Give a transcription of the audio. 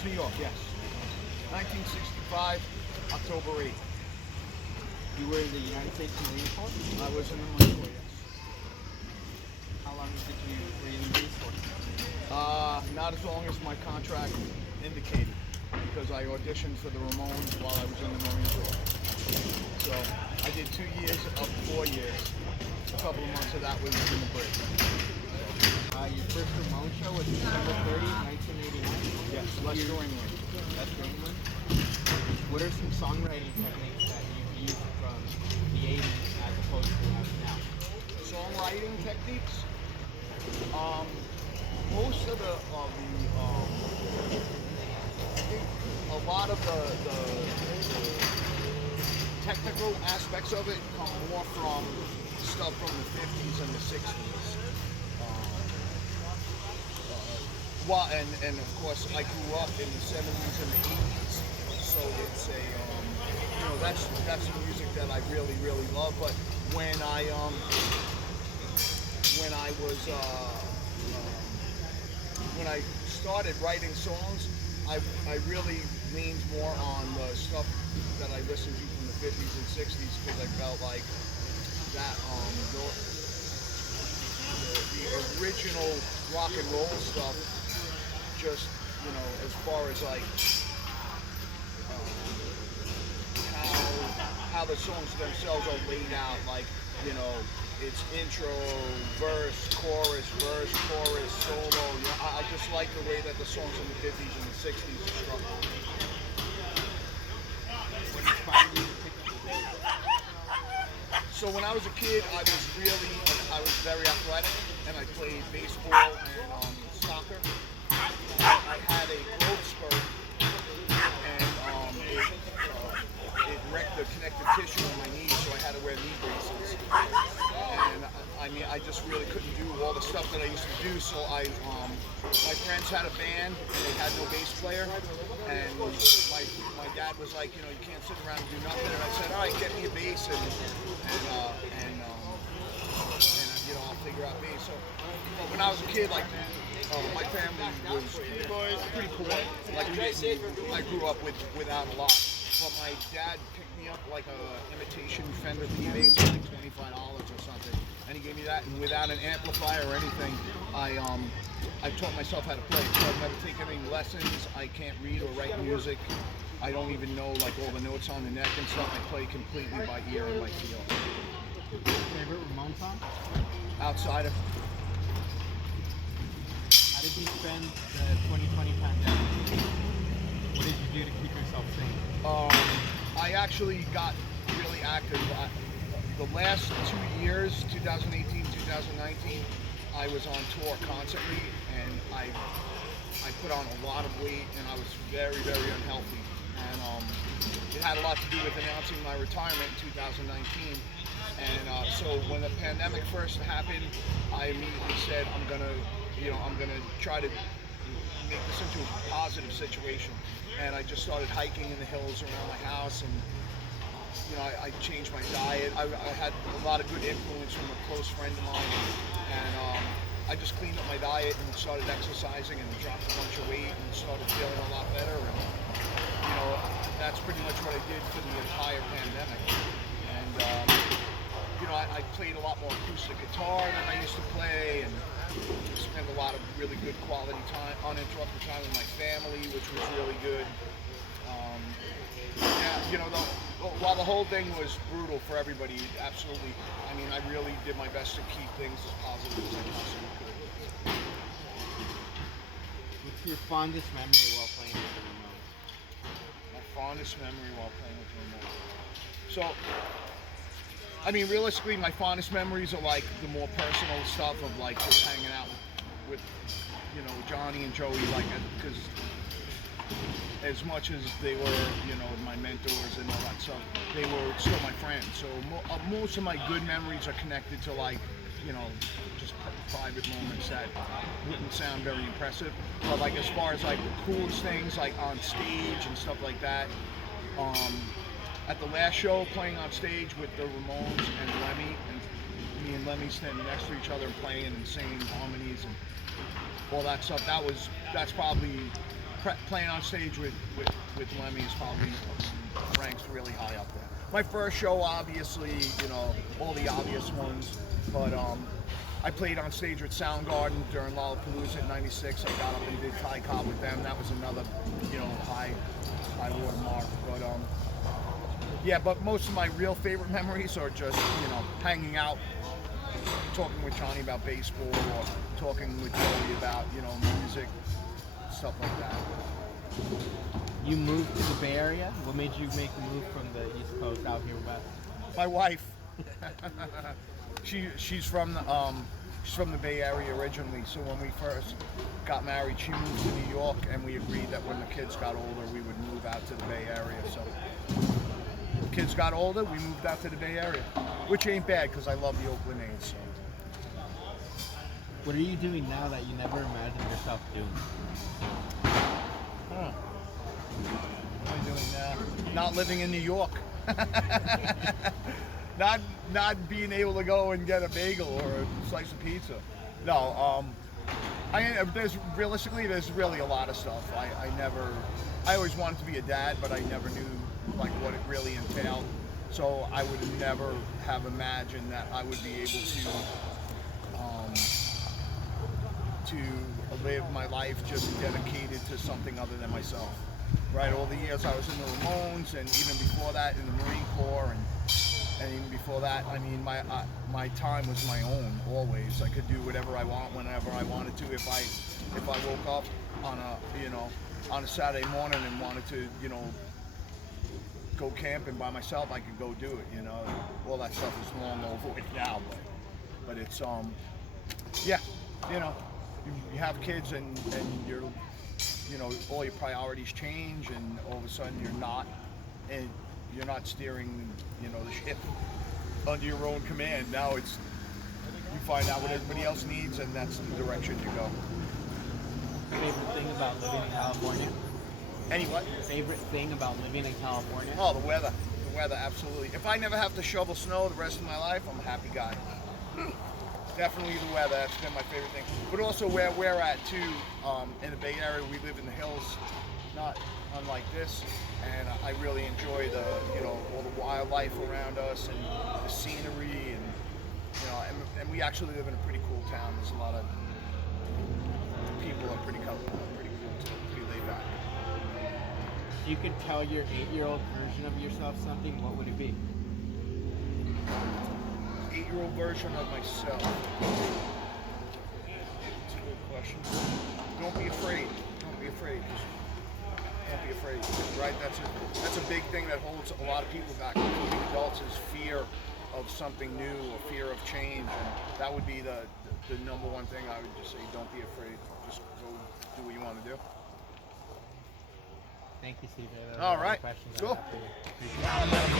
Queens, New York, yes. 1965, October 8th. You were in the United States Marine Corps? I was in the Marine Corps, yes. How long were you in the Marine Corps? Not as long as my contract indicated, because I auditioned for the Ramones while I was in the Marine Corps. So I did 2 years of 4 years. A couple of months of that was in the break. Your first Ramone show was December 30th, 1989? Yes, Lester England. Lester England. What are some songwriting techniques that you've used from the 80s as opposed to now? Songwriting techniques. Most of I think a lot of the technical aspects of it come more from stuff from the 50s and the 60s. And of course, I grew up in the 70s and the 80s, so it's that's the music that I really love. But when I when I started writing songs, I really leaned more on the stuff that I listened to from the 50s and 60s, because I felt like that the original rock and roll stuff, just, as far as like how the songs themselves are laid out, like, it's intro, verse, chorus, solo. I just like the way that the songs in the 50s and the 60s are structured. What inspired you to pick up the bass? So when I was a kid, I was very athletic, and I played baseball and soccer. I had a growth spurt, and it wrecked the connective tissue on my knees, so I had to wear knee braces. And I just really couldn't do all the stuff that I used to do. So my friends had a band, and they had no bass player, and my dad was like, you can't sit around and do nothing. And I said, all right, get me a bass, and I'll figure out bass. So, but when I was a kid, like, my family was pretty poor. Like, I grew up without a lot. But my dad picked me up like a imitation Fender P-Bass for like $25 or something, and he gave me that. And without an amplifier or anything, I taught myself how to play. So I've never taken any lessons. I can't read or write music. I don't even know like all the notes on the neck and stuff. I play completely by ear and by feel. Favorite Ramone song? Outsider. How did you spend the 2020 pandemic? What did you do to keep yourself sane? I actually got really active. The last 2 years, 2018, 2019, I was on tour constantly, and I put on a lot of weight, and I was very unhealthy. And it had a lot to do with announcing my retirement in 2019. And so when the pandemic first happened, I immediately said, I'm gonna try to make this into a positive situation. And I just started hiking in the hills around my house, and I changed my diet. I had a lot of good influence from a close friend of mine, and I just cleaned up my diet and started exercising and dropped a bunch of weight and started feeling a lot better. And that's pretty much what I did for the entire pandemic. And I played a lot more acoustic guitar than I used to play, and spent a lot of really good quality time, uninterrupted time with my family, which was really good. While the whole thing was brutal for everybody, absolutely, I really did my best to keep things as positive as I possibly could. What's your fondest memory while playing with the Ramones? My fondest memory while playing with the Ramones. So, realistically, my fondest memories are like the more personal stuff of like just hanging out with Johnny and Joey, like, because as much as they were, my mentors and all that stuff, they were still my friends. So most of my good memories are connected to like, just private moments that wouldn't sound very impressive. But like as far as like the coolest things, like on stage and stuff like that, at the last show, playing on stage with the Ramones and Lemmy, and me and Lemmy standing next to each other and playing and singing harmonies and all that stuff, that's probably playing on stage with Lemmy is probably ranks really high up there. My first show, obviously, you know, all the obvious ones, but I played on stage with Soundgarden during Lollapalooza in '96. I got up and did Ty Cobb with them. That was another, you know, high watermark. But yeah, but most of my real favorite memories are just, you know, hanging out, talking with Johnny about baseball, or talking with Joey about, you know, music, stuff like that. You moved to the Bay Area. What made you make the move from the East Coast out here west? My wife, she's from the Bay Area originally. So when we first got married, she moved to New York, and we agreed that when the kids got older, we would move out to the Bay Area. So the kids got older, we moved out to the Bay Area, which ain't bad because I love the Oakland A's. So. What are you doing now that you never imagined yourself doing? Huh. What am I doing now? Not living in New York. not being able to go and get a bagel or a slice of pizza. No, there's really a lot of stuff. I always wanted to be a dad, but I never knew like what it really entailed. So I would never have imagined that I would be able to live my life just dedicated to something other than myself. Right, all the years I was in the Ramones, and even before that in the Marine Corps, and even before that, I mean, my time was my own always. I could do whatever I want, whenever I wanted to. If I woke up on a Saturday morning and wanted to, you know, go camping by myself, I could go do it. You know, all that stuff is long over with now, but it's yeah, you know, you have kids and you're, you know, all your priorities change, and all of a sudden you're not steering, you know, the ship under your own command. Now it's, you find out what everybody else needs, and that's the direction you go. Favorite thing about living in California? Any what? Favorite thing about living in California? Oh, the weather. The weather, absolutely. If I never have to shovel snow the rest of my life, I'm a happy guy. Definitely the weather. That's been my favorite thing. But also where we're at too, in the Bay Area, we live in the hills, not unlike this, and I really enjoy the, you know, all the wildlife around us and the scenery, and you know, and we actually live in a pretty cool town. There's a lot of people are pretty cool too, pretty laid back. If you could tell your 8-year-old version of yourself something, what would it be? 8-year-old version of myself. That's a good question. Don't be afraid. Don't be afraid. Don't be afraid. Right? That's a big thing that holds a lot of people back, including adults, is fear of something new or fear of change. And that would be the number one thing I would just say. Don't be afraid. Just go do what you want to do. Thank you, Steve. All right. Questions Cool. I have for you.